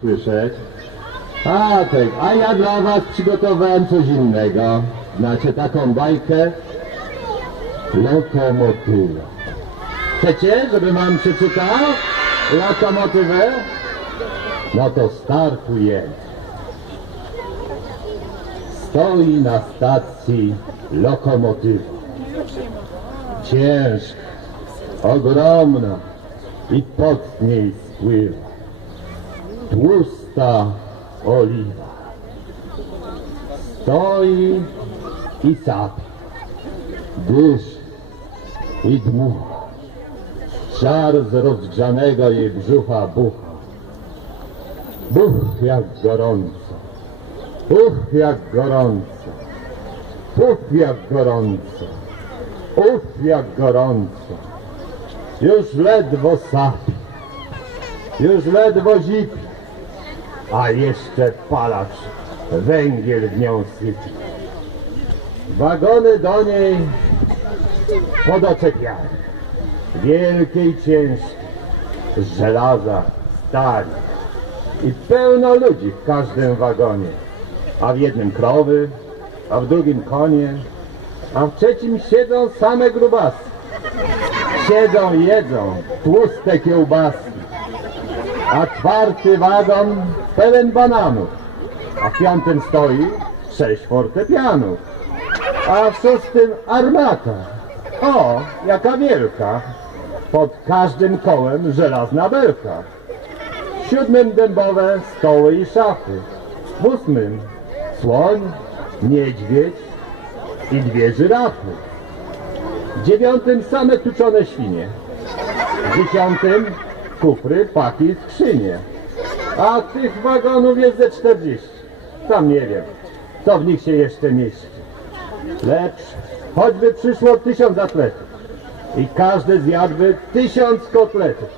słyszeć. A, tak, a ja dla was przygotowałem coś innego. Znacie taką bajkę? Lokomotywa. Chcecie, żebym wam przeczytał lokomotywę? No to startujemy. Stoi na stacji lokomotywa. Ciężka, ogromna i pod niej spływa tłusta oliwa. Stoi i sapie, dyszy i dmucha. Żar z rozgrzanego jej brzucha bucha. Buch jak gorąco, uch jak gorąco, puf jak gorąco, uf jak gorąco. Już ledwo sapie, już ledwo zipi, a jeszcze palacz. Węgiel w nią. Wagony do niej podoczepiane, wielkie i ciężkie, z żelaza, stali i pełno ludzi w każdym wagonie, a w jednym krowy, a w drugim konie, a w trzecim siedzą same grubasy. Siedzą, jedzą tłuste kiełbaski a czwarty wagon pełen bananów, a w piątym stoi sześć fortepianów, a w szóstym armata. O, jaka wielka! Pod każdym kołem żelazna belka. W siódmym dębowe stoły i szafy. W ósmym słoń, niedźwiedź i dwie żyrafy. W dziewiątym same tuczone świnie. W dziesiątym kufry, paki, skrzynie. A tych wagonów jest ze 40. Tam nie wiem, co w nich się jeszcze mieści. Lecz choćby przyszło tysiąc atletów i każdy zjadłby tysiąc kotletów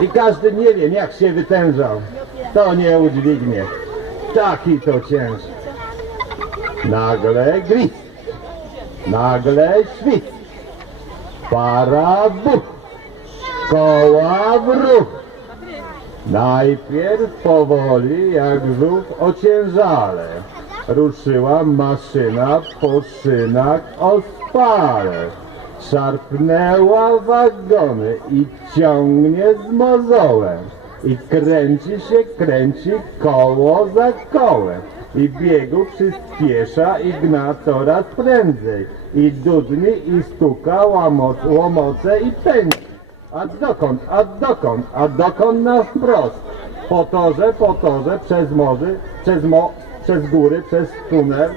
i każdy nie wiem jak się wytężał, to nie udźwignie. Taki to ciężar. Nagle gwizd, nagle świt, para buch koła w ruch. Najpierw powoli, jak żółw ociężale, ruszyła maszyna po szynach o spale. Szarpnęła wagony i ciągnie z mozołem. I kręci się, kręci koło za kołem. I biegu przyspiesza i gna coraz prędzej. I dudni i stuka łomoce i pędzi. A dokąd, a dokąd, a dokąd na wprost? Po torze, po torze, przez morze, przez, mo, przez góry, przez tunel,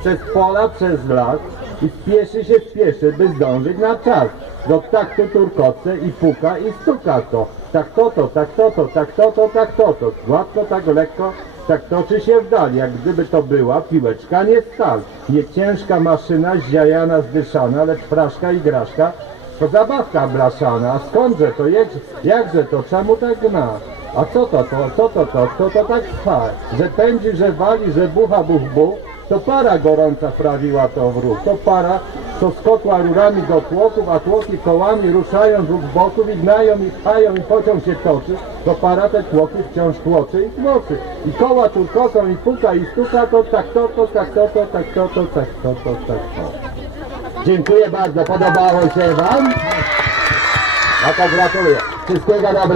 przez pola, przez las i spieszy się, spieszy, by zdążyć na czas. Do tak tu turkoce i puka i stuka to. Tak to to, tak to to, tak to to, tak to to. Gładko, tak lekko, tak toczy się w dal, jak gdyby to była piłeczka, nie stal. Nie ciężka maszyna, zziajana, zdyszana, lecz fraszka i graszka, to zabawka blaszana, a skądże to jedzie, jakże to, czemu tak gna? A co to to, co to to, kto to tak trwa? Że pędzi, że wali, że bucha, buch, buch, to para gorąca prawiła to w ruch. To para, co z kotła rurami do tłoków, a tłoki kołami ruszają z dwóch boków i gnają i pchają i pociąg się toczy. To para te tłoki wciąż tłoczy i tłoczy. I koła turkotą i puka i stuka, to tak to, to, tak to, to, tak to, to, tak to, to, tak to. Dziękuję bardzo, podobało się Wam? No to gratuluję. Wszystkiego dobrego.